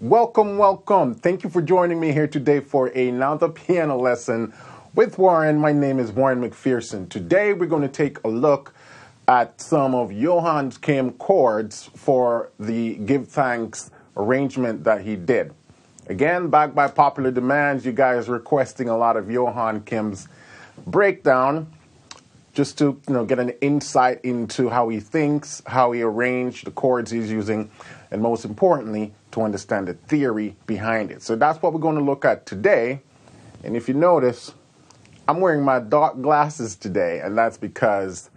Welcome, welcome. Thank you for joining me here today for another piano lesson with Warren. My name is Warren Macpherson. Today we're going to take a look at some of Yohan Kim chords for the Give Thanks arrangement that he did. Again, backed by popular demands, you guys requesting a lot of Yohan Kim's breakdown just to get an insight into how he thinks, how he arranged the chords he's using, and most importantly, to understand the theory behind it. So that's what we're going to look at today. And if you notice, I'm wearing my dark glasses today, and that's because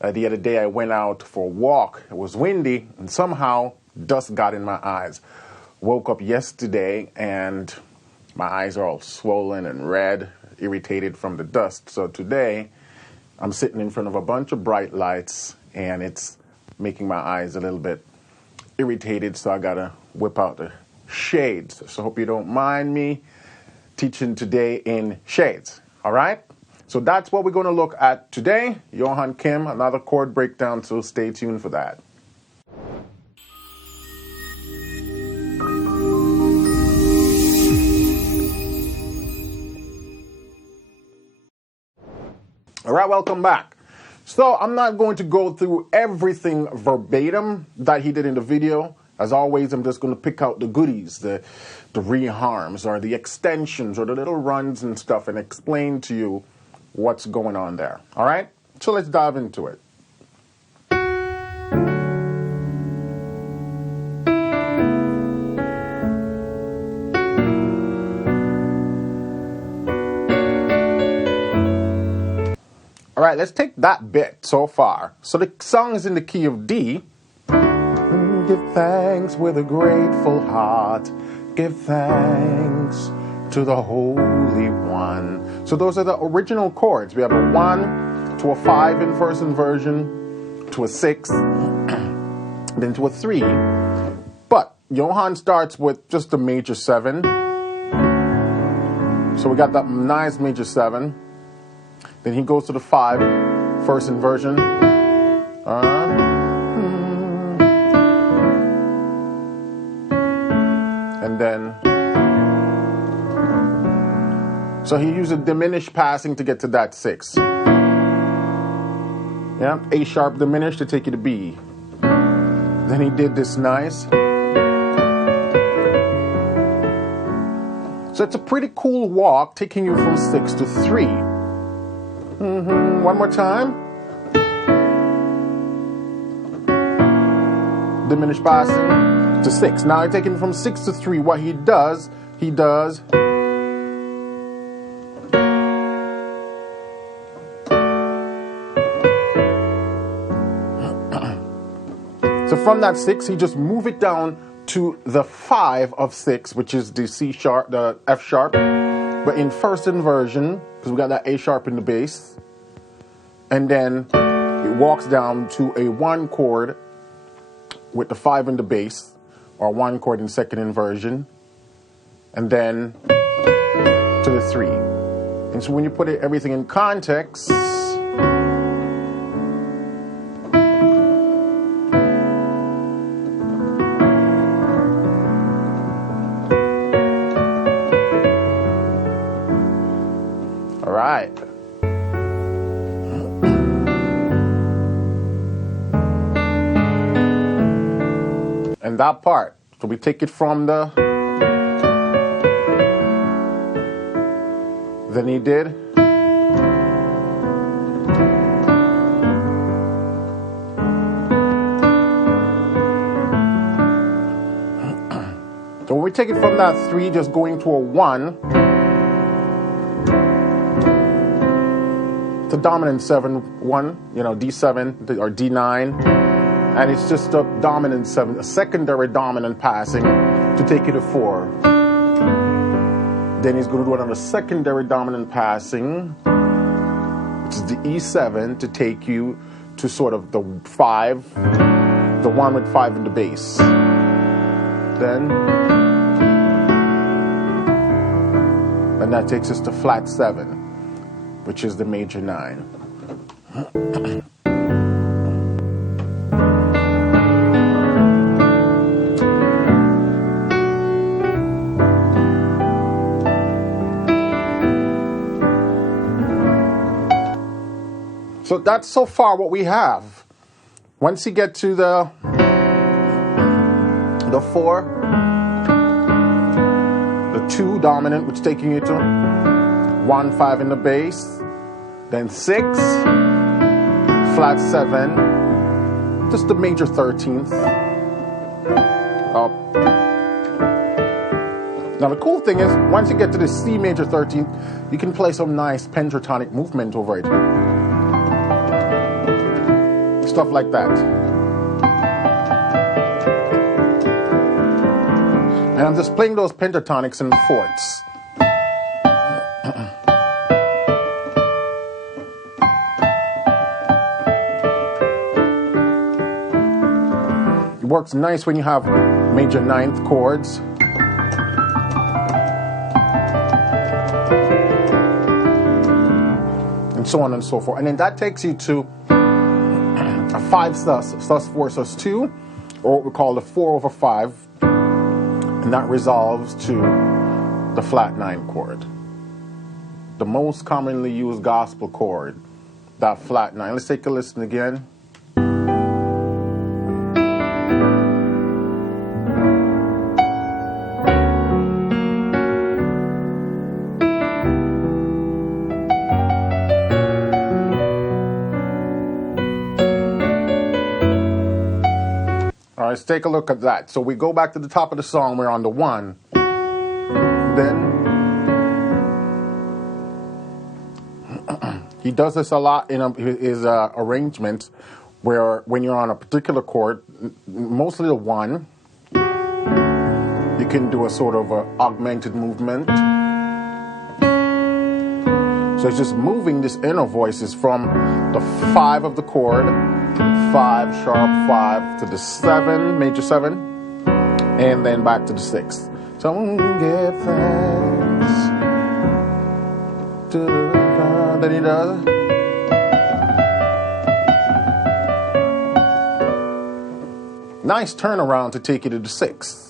the other day I went out for a walk. It was windy, and somehow dust got in my eyes. Woke up yesterday, and my eyes are all swollen and red, irritated from the dust. So today, I'm sitting in front of a bunch of bright lights, and it's making my eyes a little bit irritated, so I gotta whip out the shades. So hope you don't mind me teaching today in shades. All right? So that's what we're going to look at today. Yohan Kim, another chord breakdown, so stay tuned for that. All right, welcome back. So I'm not going to go through everything verbatim that he did in the video. As always, I'm just going to pick out the goodies, the reharms or the extensions or the little runs and stuff and explain to you what's going on there. All right? So let's dive into it. All right, let's take that bit so far. So the song is in the key of D. Give thanks with a grateful heart. Give thanks to the Holy One. So those are the original chords. We have a 1 to a 5 in first inversion, to a 6, then to a 3. But Johann starts with just a major 7. So we got that nice major 7. Then he goes to the 5, first inversion. And then, so he used a diminished passing to get to that 6. Yeah, A sharp diminished to take you to B. Then he did this nice. So it's a pretty cool walk, taking you from 6 to 3. One more time. Diminished passing to 6. Now I take him from 6 to 3. What he does. So from that 6, he just move it down to the 5 of 6, which is the C sharp, the F sharp, but in first inversion, because we got that A sharp in the bass. And then it walks down to a 1 chord with the 5 in the bass, or 1 chord in second inversion, and then to the 3. And so when you put everything in context, all right. And that part, so we take it from the, then he did, so when we take it from that 3, just going to a 1, it's a dominant 7, 1, D7 or D9. And it's just a dominant 7, a secondary dominant passing to take you to 4. Then he's going to do another secondary dominant passing, which is the E7, to take you to sort of the 5, the 1 with 5 in the bass. Then, and that takes us to flat 7, which is the major 9. So that's so far what we have. Once you get to the 4, the 2 dominant, which is taking you to 1, 5 in the bass, then 6, flat 7, just the major 13th, up. Now the cool thing is, once you get to the C major 13th, you can play some nice pentatonic movement over it. Stuff like that. And I'm just playing those pentatonics in the fourths. It works nice when you have major 9th chords. And so on and so forth. And then that takes you to a 5 sus 4 sus 2, or what we call the 4/5, and that resolves to the flat 9 chord. The most commonly used gospel chord, that flat 9. Let's take a listen again. Let's take a look at that. So we go back to the top of the song. We're on the 1. Then he does this a lot in his arrangements, where when you're on a particular chord, mostly the 1, you can do a sort of a augmented movement. So it's just moving this inner voices from the 5 of the chord, 5 sharp 5 to the 7, major 7, and then back to the 6. So give thanks to the God that he does. Nice turnaround to take you to the 6.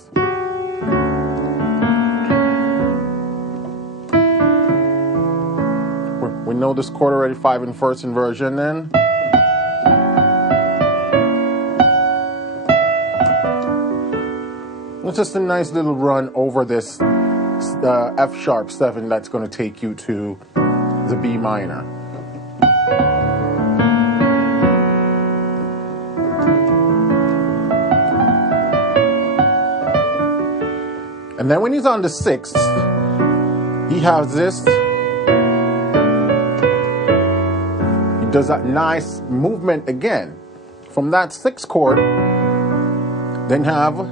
We know this chord already, 5 in first inversion then. It's just a nice little run over this F sharp 7 that's going to take you to the B minor. And then when he's on the 6th, he has this. He does that nice movement again from that 6th chord. Then have.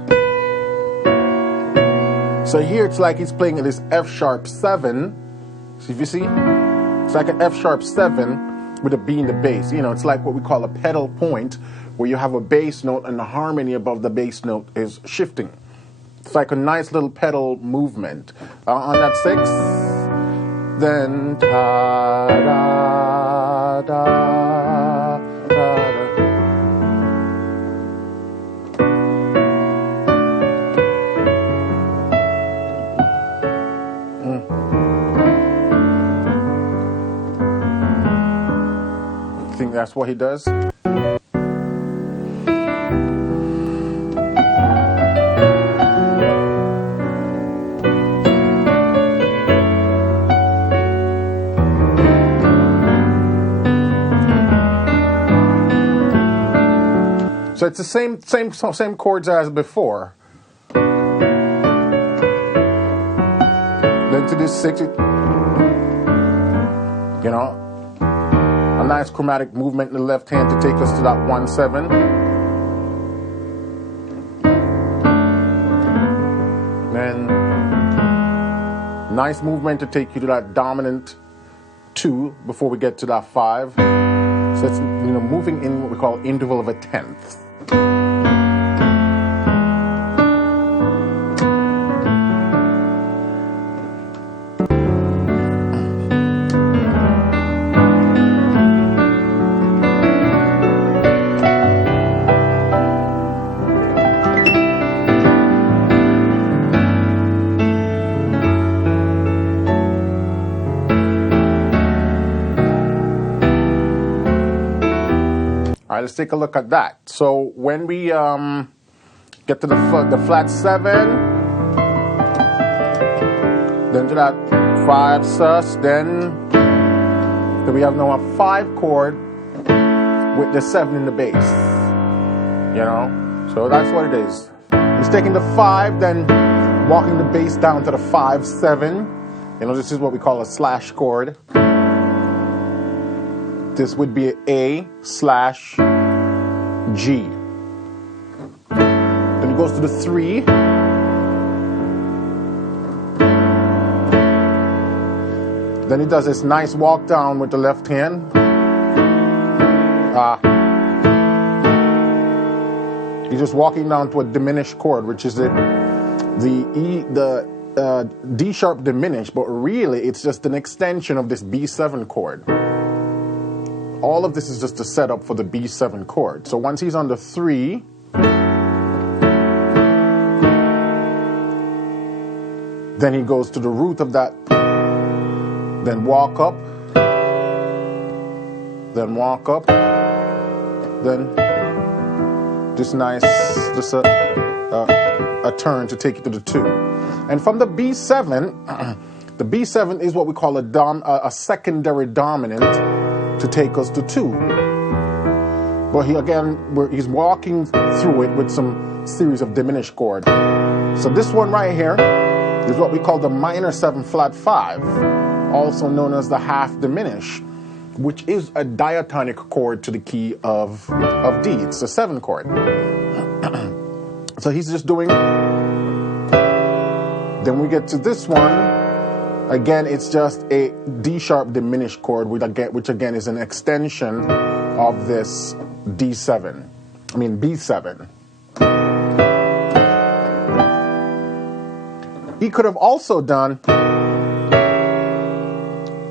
So here it's like he's playing this F sharp 7. So if you see, it's like an F sharp 7 with a B in the bass. You know, it's like what we call a pedal point, where you have a bass note and the harmony above the bass note is shifting. It's like a nice little pedal movement. On that 6, then da da da da da. Think that's what he does? So it's the same chords as before. Then to this 6, you know, a nice chromatic movement in the left hand to take us to that 1/7. Then nice movement to take you to that dominant 2 before we get to that 5. So it's, you know, moving in what we call interval of a 10th. let's take a look at that. So when we get to the flat 7, then to that 5 sus, then we have now a 5 chord with the 7 in the bass. You know, so that's what it is. He's taking the 5, then walking the bass down to the 5/7. You know, this is what we call a slash chord. This would be A/G. Then he goes to the 3. Then he does this nice walk down with the left hand. He's just walking down to a diminished chord, which is the D sharp diminished, but really it's just an extension of this B7 chord. All of this is just a setup for the B7 chord. So once he's on the 3, then he goes to the root of that, then walk up, then walk up, then just nice, just a turn to take you to the 2. And from the B7, the B7 is what we call a secondary dominant to take us to 2. But he's walking through it with some series of diminished chords. So this one right here is what we call the minor 7 flat 5, also known as the half diminished, which is a diatonic chord to the key of D. It's a 7 chord. So he's just doing. Then we get to this one. Again, it's just a D sharp diminished chord, which again is an extension of this B7. He could have also done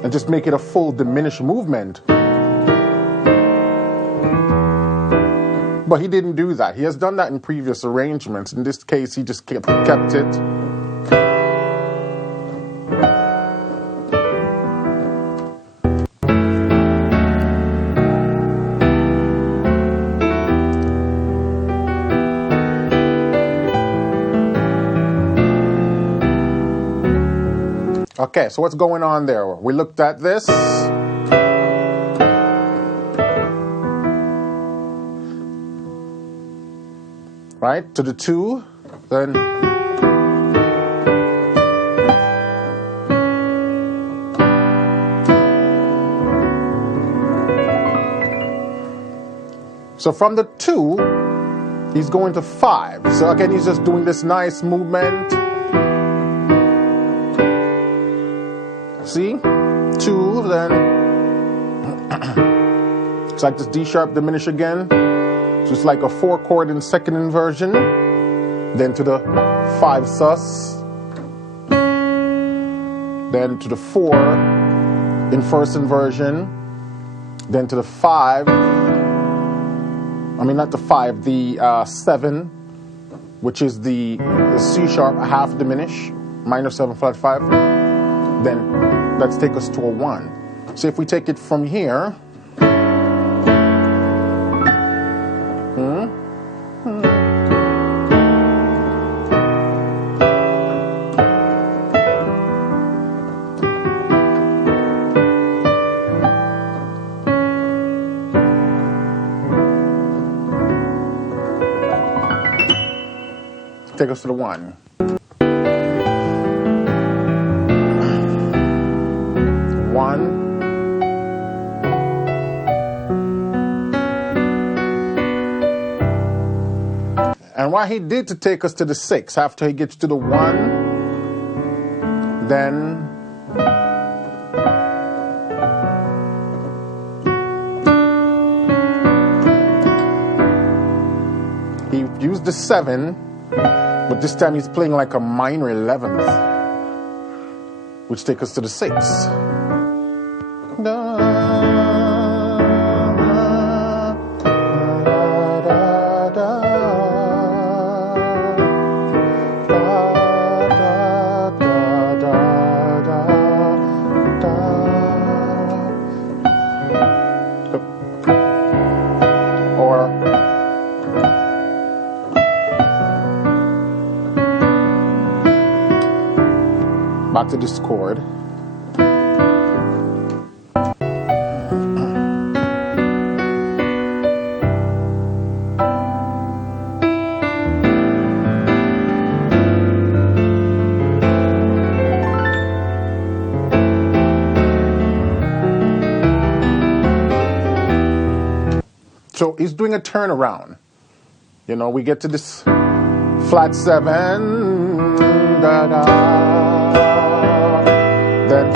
and just make it a full diminished movement. But he didn't do that. He has done that in previous arrangements. In this case, he just kept it. Okay, so what's going on there? We looked at this. Right, to the 2, then so from the 2, he's going to 5. So again, he's just doing this nice movement. See? 2, then it's like this D sharp diminish again. Just like a 4 chord in second inversion, then to the 5 sus, then to the 4 in first inversion, then to the 5, not the 5, the 7, which is the C sharp half diminish, minor 7 flat 5, then let's take us to a 1. So if we take it from here, take us to the 1. And what he did to take us to the 6, after he gets to the 1, then he used the 7, but this time he's playing like a minor 11th, which takes us to the 6. Or back to this chord. So he's doing a turnaround. You know, we get to this flat 7, da da, then.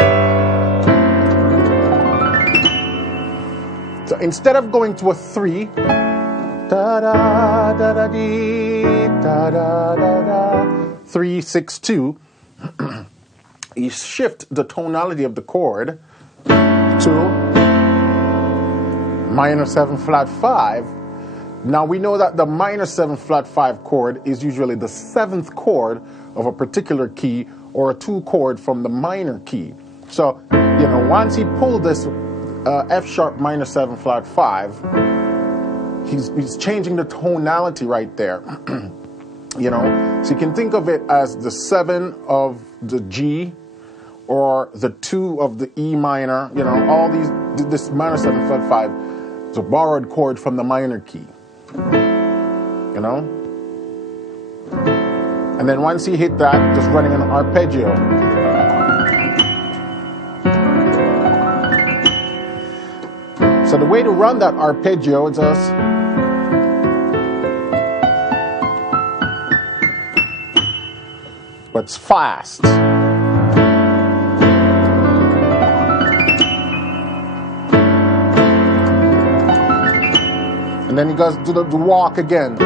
So instead of going to a 3, da da da da dee, da da da da, 3 6 2, he shift the tonality of the chord to minor 7 flat 5. Now we know that the minor 7 flat 5 chord is usually the 7th chord of a particular key or a 2 chord from the minor key. So, you know, once he pulled this F sharp minor 7 flat 5, he's changing the tonality right there. You know, so you can think of it as the 7 of the G or the 2 of the E minor. You know, all these, this minor 7 flat 5 is a borrowed chord from the minor key. You know? And then once he hit that, just running an arpeggio. So the way to run that arpeggio is just but it's fast. And then he goes to the walk again.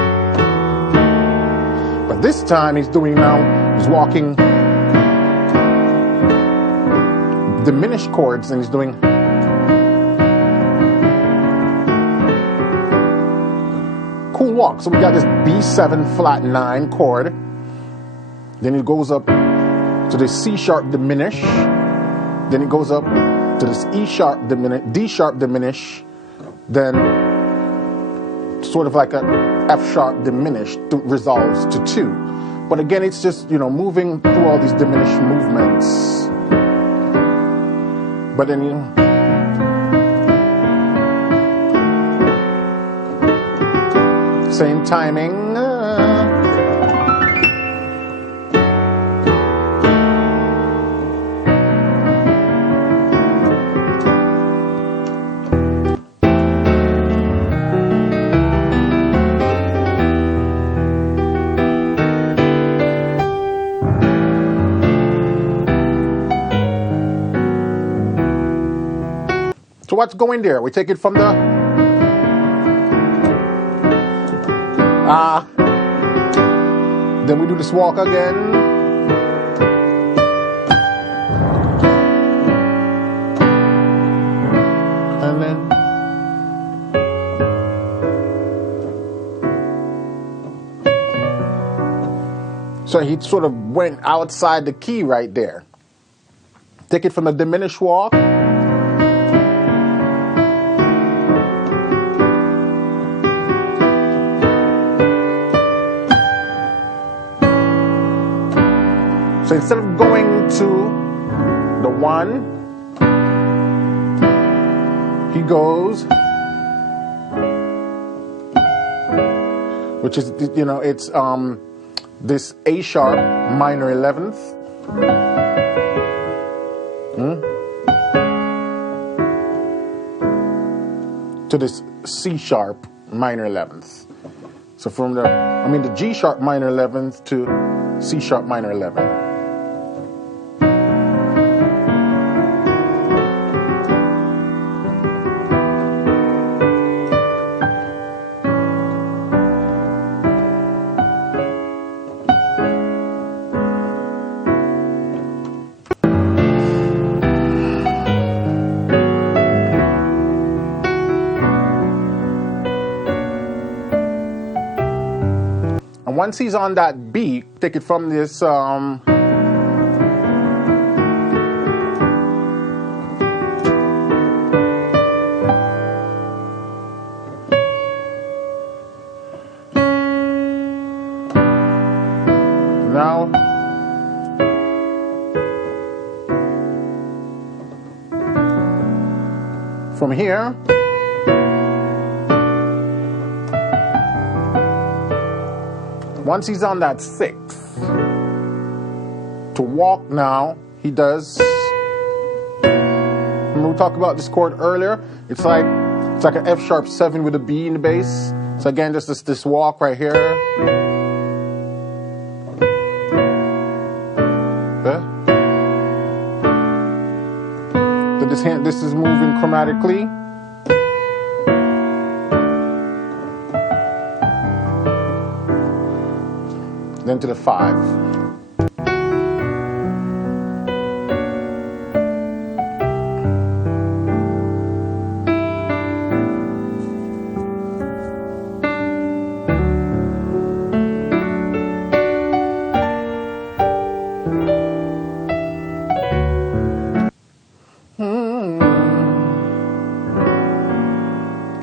But this time he's walking diminished chords, and he's doing cool walk. So we got this B7 flat 9 chord. Then it goes up to the C sharp diminish. Then it goes up to this E sharp diminish, D sharp diminish. Then sort of like a F sharp diminished resolves to 2. But again, it's just, you know, moving through all these diminished movements. But then, you know, same timing. So what's going there? We take it from the then we do this walk again. And then so he sort of went outside the key right there. Take it from the diminished walk. So instead of going to the 1, he goes, which is, you know, it's this A sharp minor 11th. To this C sharp minor 11th. So from the G sharp minor 11th to C sharp minor 11th. Once he's on that beat, take it from this now from here, once he's on that 6, to walk now, he does. Remember we talked about this chord earlier? It's like an F sharp 7 with a B in the bass. So again, just this walk right here. Okay. So this is moving chromatically. Then to the 5.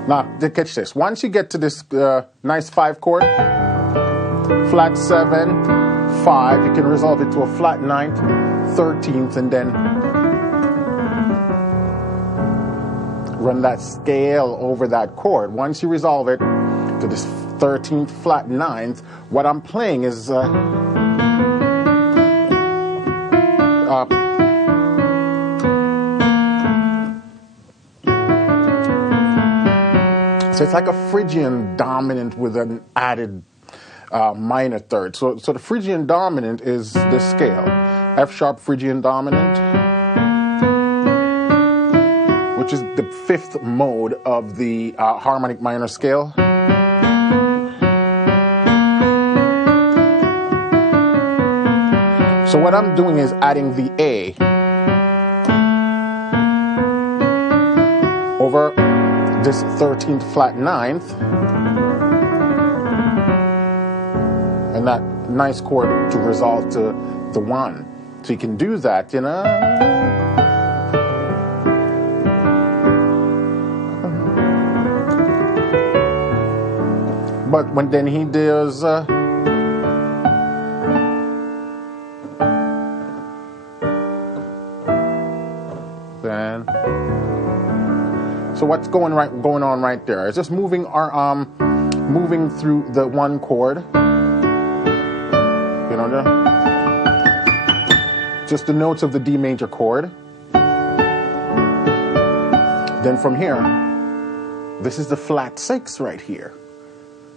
Now, catch this. Once you get to this nice 5 chord, flat 7, 5, you can resolve it to a flat 9th, 13th, and then run that scale over that chord. Once you resolve it to this 13th, flat 9th, what I'm playing is so it's like a Phrygian dominant with an added minor third. So the Phrygian dominant is this scale, F sharp Phrygian dominant, which is the 5th mode of the harmonic minor scale. So what I'm doing is adding the A over this 13th flat 9th, and that nice chord to resolve to the 1. So you can do that, you know. But then he does then. So what's going on right there? It's just moving our moving through the 1 chord. You know, just the notes of the D major chord. Then from here, this is the flat 6 right here,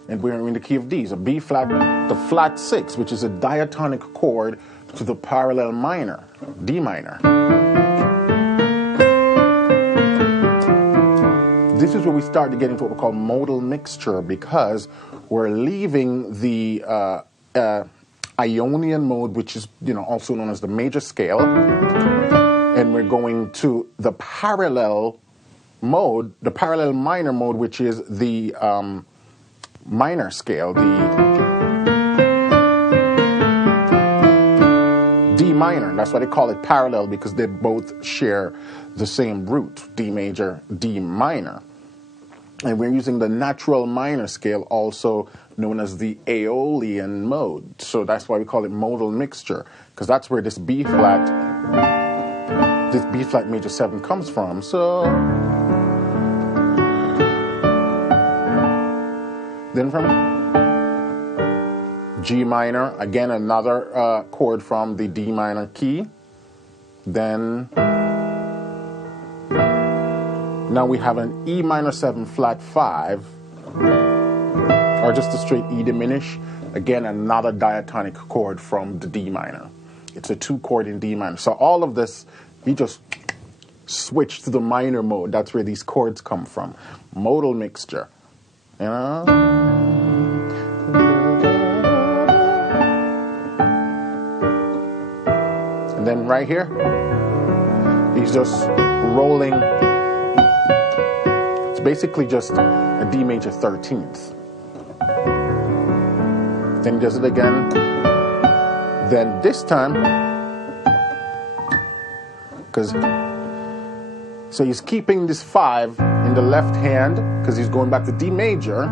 and we're in the key of D. So B flat, the flat 6, which is a diatonic chord to the parallel minor, D minor. This is where we start to get into what we call modal mixture, because we're leaving the Ionian mode, which is, you know, also known as the major scale, and we're going to the parallel mode, the parallel minor mode, which is the minor scale, the D minor. That's why they call it parallel, because they both share the same root, D major, D minor. And we're using the natural minor scale, also known as the Aeolian mode. So that's why we call it modal mixture, because that's where this B flat major 7 comes from. So then from G minor, again another chord from the D minor key. Then now we have an E minor 7 flat 5, or just a straight E diminished. Again, another diatonic chord from the D minor. It's a 2 chord in D minor. So all of this, we just switch to the minor mode. That's where these chords come from. Modal mixture. You know? And then right here, he's just rolling. It's basically just a D major 13th. Then he does it again. Then this time, so he's keeping this 5 in the left hand because he's going back to D major.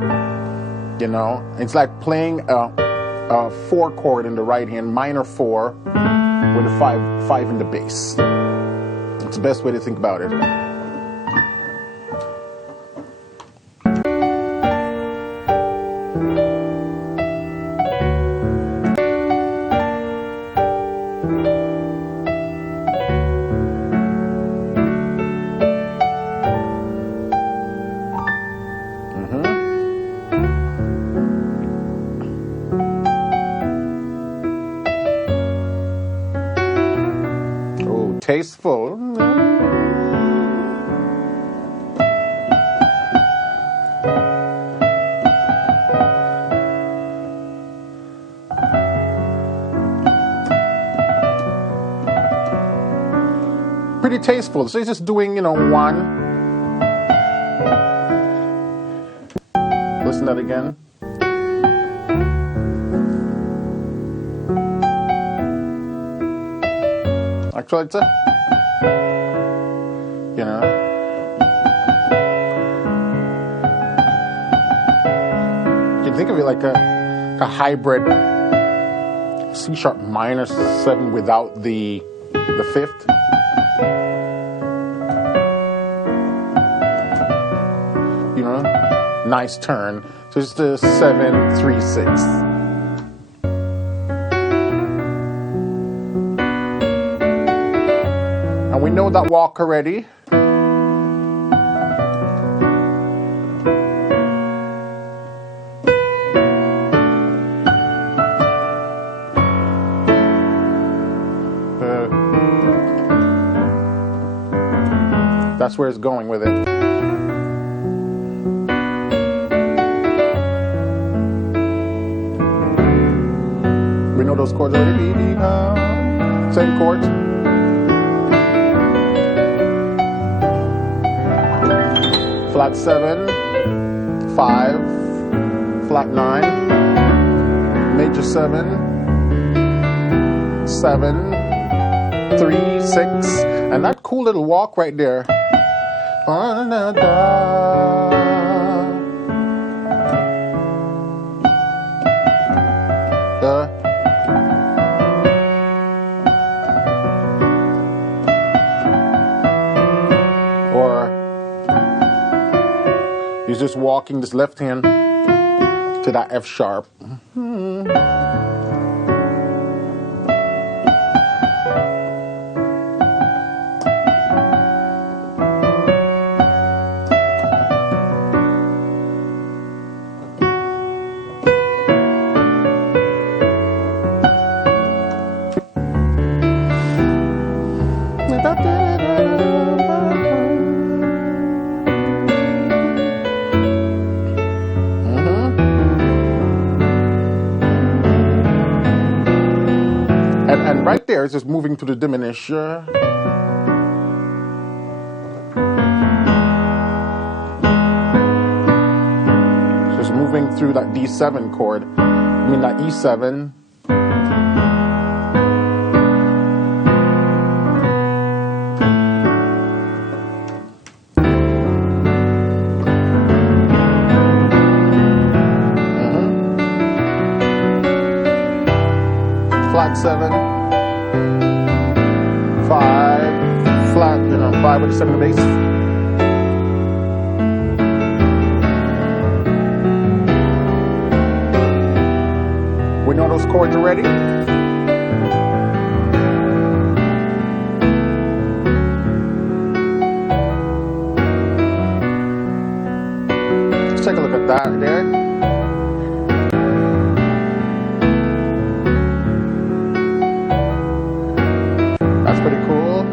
You know, it's like playing a 4 chord in the right hand, minor 4, with a 5 in the bass. It's the best way to think about it. Oh, tasteful. Pretty tasteful. So he's just doing, one. Listen to that again. Actually, it's you can think of it like a hybrid C sharp minor 7 without the fifth. Nice turn. So it's the 7-3-6. And we know that walk already. That's where it's going with it. We know those chords already. Same chords. Flat 7, 5, flat 9, major 7, 7, 3, 6, and that cool little walk right there. Or he's just walking this left hand to that F sharp. And right there is just moving to the diminished. Just moving through that D7 chord. I mean that E7. Flat 7, 5, flat, 5 with the 7 bass. We know those chords already. Let's take a look at that there. That's pretty cool.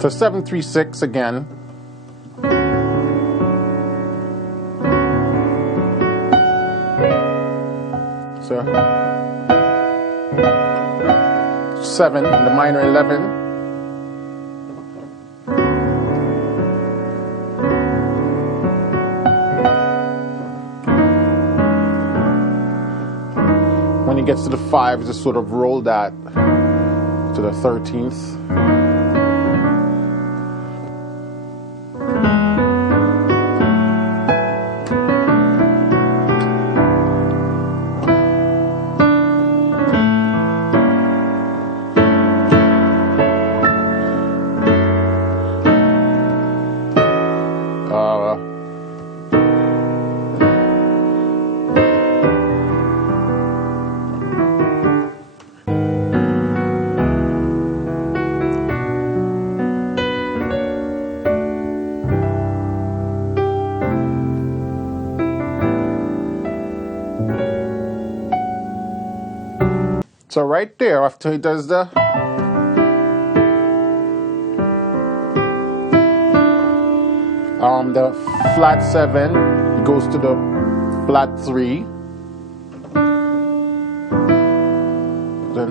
So 7-3-6 again. So 7 in the minor 11. When he gets to the 5, just sort of roll that to the 13th. So right there, after he does the flat 7, he goes to the flat 3. Then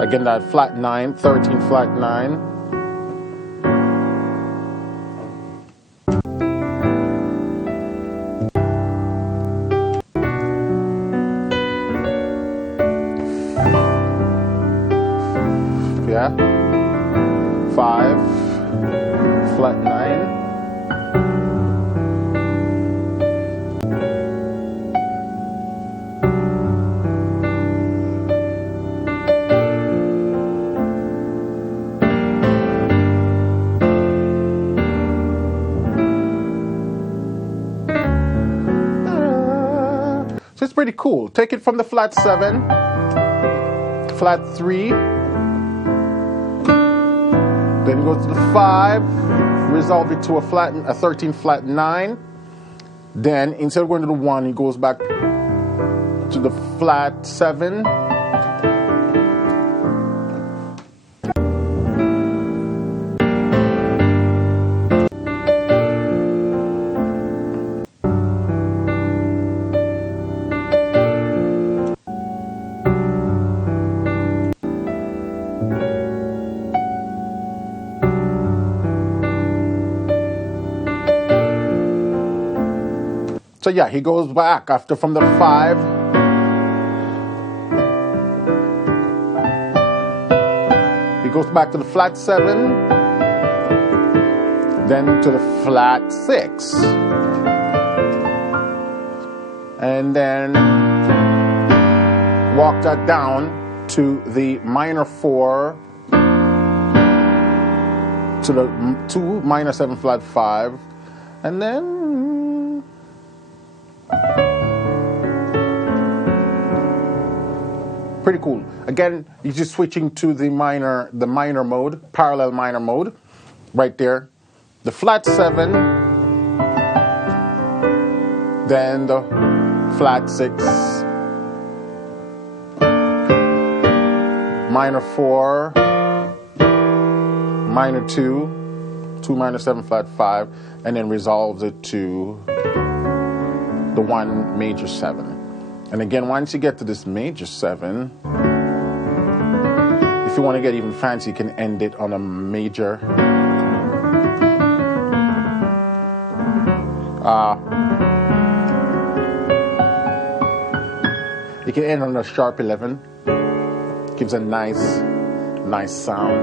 again that flat 9, 13 flat 9. Yeah. 5 flat 9. So it's pretty cool. Take it from the flat 7, flat 3, then go to the 5, resolve it to a 13 flat 9. Then instead of going to the 1, he goes back to the flat 7. So yeah, he goes back after from the 5. He goes back to the flat 7, then to the flat 6, and then walk that down to the minor 4, to the 2 minor 7 flat 5, and then pretty cool. Again, you're just switching to the minor mode, parallel minor mode, right there. The flat 7, then the flat 6, minor 4, minor 2, 2 minor 7 flat 5, and then resolves it to the 1 major 7. And again, once you get to this major 7, if you want to get even fancy, you can end it on a major. You can end on a sharp 11. Gives a nice sound.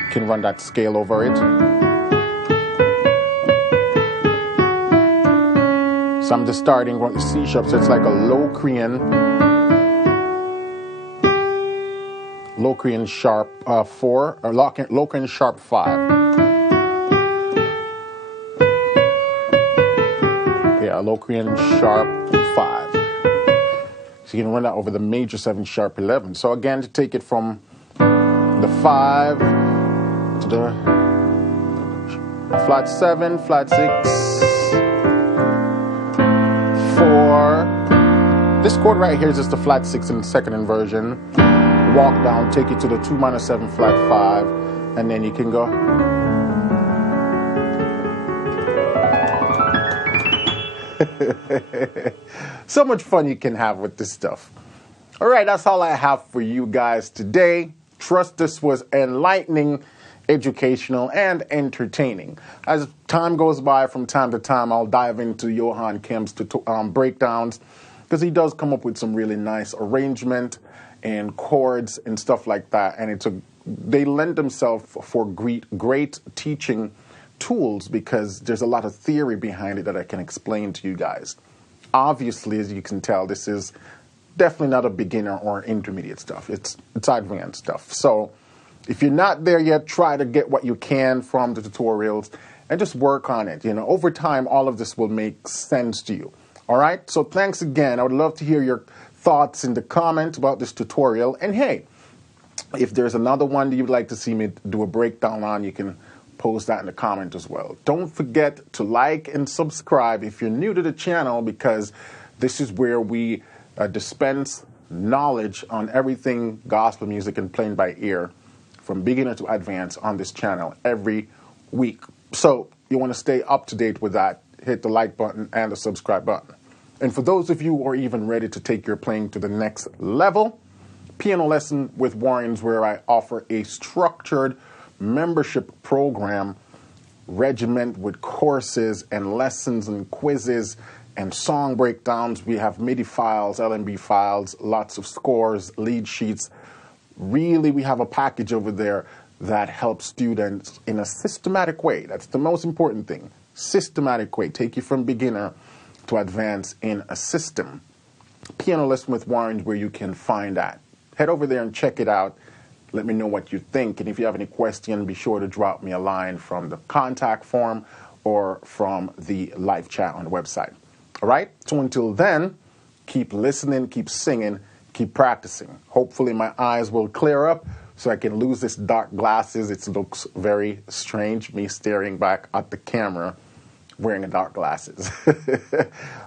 You can run that scale over it. So I'm just starting with the C sharp, so it's like a Locrian sharp 4, or Locrian sharp 5. Yeah, Locrian sharp 5. So you can run that over the major 7 sharp 11. So again, to take it from the 5 to the flat 7, flat 6, 4. This chord right here is just the flat 6 in the second inversion. Walk down, take it to the 2 minor 7 flat 5, and then you can go. So much fun you can have with this stuff. All right, that's all I have for you guys today. Trust this was enlightening, educational, and entertaining. As time goes by, from time to time, I'll dive into Yohan Kim's breakdowns, because he does come up with some really nice arrangement and chords and stuff like that, and they lend themselves for great teaching tools, because there's a lot of theory behind it that I can explain to you guys. Obviously, as you can tell, this is definitely not a beginner or intermediate stuff. It's advanced stuff. So if you're not there yet, try to get what you can from the tutorials and just work on it. Over time, all of this will make sense to you. All right? So thanks again. I would love to hear your thoughts in the comments about this tutorial. And hey, if there's another one that you'd like to see me do a breakdown on, you can post that in the comment as well. Don't forget to like and subscribe if you're new to the channel, because this is where we dispense knowledge on everything gospel music and playing by ear from beginner to advanced on this channel every week. So you want to stay up to date with that, hit the like button and the subscribe button. And for those of you who are even ready to take your playing to the next level, Piano Lesson with Warren is where I offer a structured membership program regiment with courses and lessons and quizzes and song breakdowns. We have MIDI files, LMB files, lots of scores, lead sheets. Really, we have a package over there that helps students in a systematic way. That's the most important thing. Systematic way. Take you from beginner to advance in a system. Piano Lesson with Warren is where you can find that. Head over there and check it out. Let me know what you think. And if you have any question, be sure to drop me a line from the contact form or from the live chat on the website. All right? So until then, keep listening, keep singing, keep practicing. Hopefully my eyes will clear up so I can lose this dark glasses. It looks very strange, me staring back at the camera wearing the dark glasses.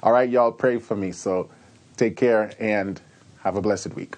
All right, y'all, pray for me. So take care and have a blessed week.